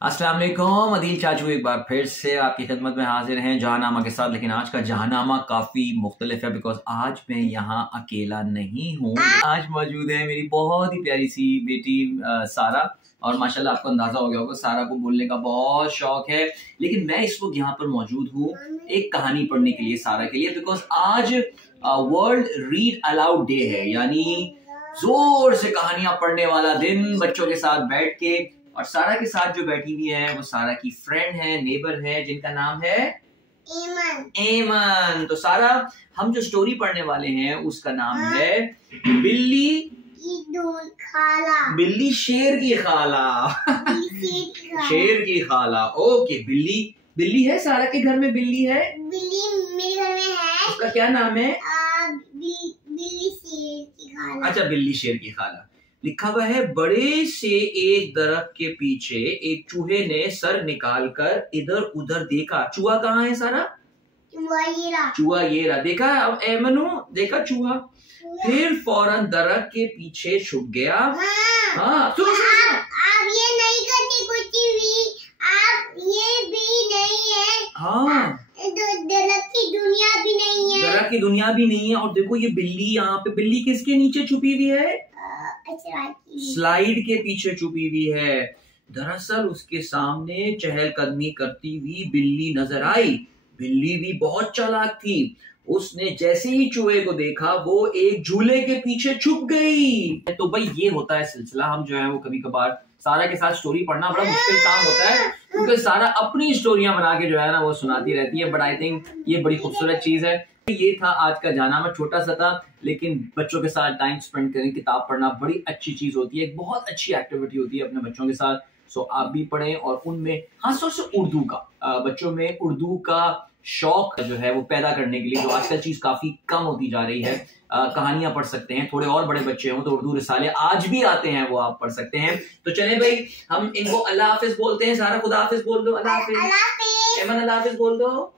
अस्सलाम वालेकुम। अदील चाचू एक बार फिर से आपकी खिदमत में हाजिर हैं जहानामा के साथ। लेकिन आज का जहानामा काफ़ी मुख्तलिफ है बिकॉज आज मैं यहाँ अकेला नहीं हूँ। आज मौजूद है मेरी बहुत ही प्यारी सी बेटी सारा। और माशाल्लाह आपको अंदाजा हो गया होगा सारा को बोलने का बहुत शौक है। लेकिन मैं इस वक्त यहाँ पर मौजूद हूँ एक कहानी पढ़ने के लिए सारा के लिए, बिकॉज आज वर्ल्ड रीड अलाउड डे है, यानी जोर से कहानियां पढ़ने वाला दिन बच्चों के साथ बैठ के। और सारा के साथ जो बैठी हुई है वो सारा की फ्रेंड है, नेबर है, जिनका नाम है एमन। तो सारा, हम जो स्टोरी पढ़ने वाले हैं उसका नाम है बिल्ली खाला। बिल्ली शेर की खाला। शेर की खाला। ओके, बिल्ली बिल्ली है सारा के घर में। बिल्ली है, बिल्ली मेरे घर में है। उसका क्या नाम है? बिल्ली शेर की खाला। अच्छा, बिल्ली शेर की खाला लिखा हुआ है। बड़े से एक दरख्त के पीछे एक चूहे ने सर निकालकर इधर उधर देखा। चूहा कहाँ है सारा? चूहा ये रहा। देखा अब एमनू, देखा चूहा? फिर फौरन दरख्त के पीछे छुप गया। हाँ, आप ये नहीं करते कुछ भी, आप ये भी नहीं है। हाँ, दरख्त की दुनिया भी नहीं है। दरख्त की दुनिया भी नहीं है। और देखो ये बिल्ली, यहाँ पे बिल्ली किसके नीचे छुपी हुई है? स्लाइड के पीछे छुपी हुई है। दरअसल उसके सामने चहलकदमी करती हुई बिल्ली नजर आई। बिल्ली भी बहुत चालाक थी। उसने जैसे ही चूहे को देखा वो एक झूले के पीछे छुप गई। तो भाई ये होता है सिलसिला। हम जो है वो कभी कभार सारा के साथ स्टोरी पढ़ना बड़ा मुश्किल काम होता है, क्योंकि सारा अपनी स्टोरियां बना के जो है ना वो सुनाती रहती है। बट आई थिंक ये बड़ी खूबसूरत चीज है। ये था आज का जहानामा, छोटा सा था, लेकिन बच्चों के साथ टाइम स्पेंड करें। किताब पढ़ना बड़ी अच्छी चीज होती है, एक बहुत अच्छी एक्टिविटी होती है अपने बच्चों के साथ। सो आप भी पढ़ें। और उनमें खासतौर से उर्दू का, बच्चों में उर्दू का शौक जो है वो पैदा करने के लिए, जो आजकल चीज काफी कम होती जा रही है। कहानियां पढ़ सकते हैं। थोड़े और बड़े बच्चे हों तो उर्दू रिसाले आज भी आते हैं, वो आप पढ़ सकते हैं। तो चलें भाई, हम इनको अल्लाह हाफिज बोलते हैं। सारा खुदा हाफिज बोल दो। अल्लाह हाफिज। एमन अल्लाह हाफिज बोल दो।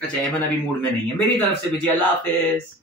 अच्छा, एमन अभी मूड में नहीं है। मेरी तरफ से भी जी अल्लाह हाफिज।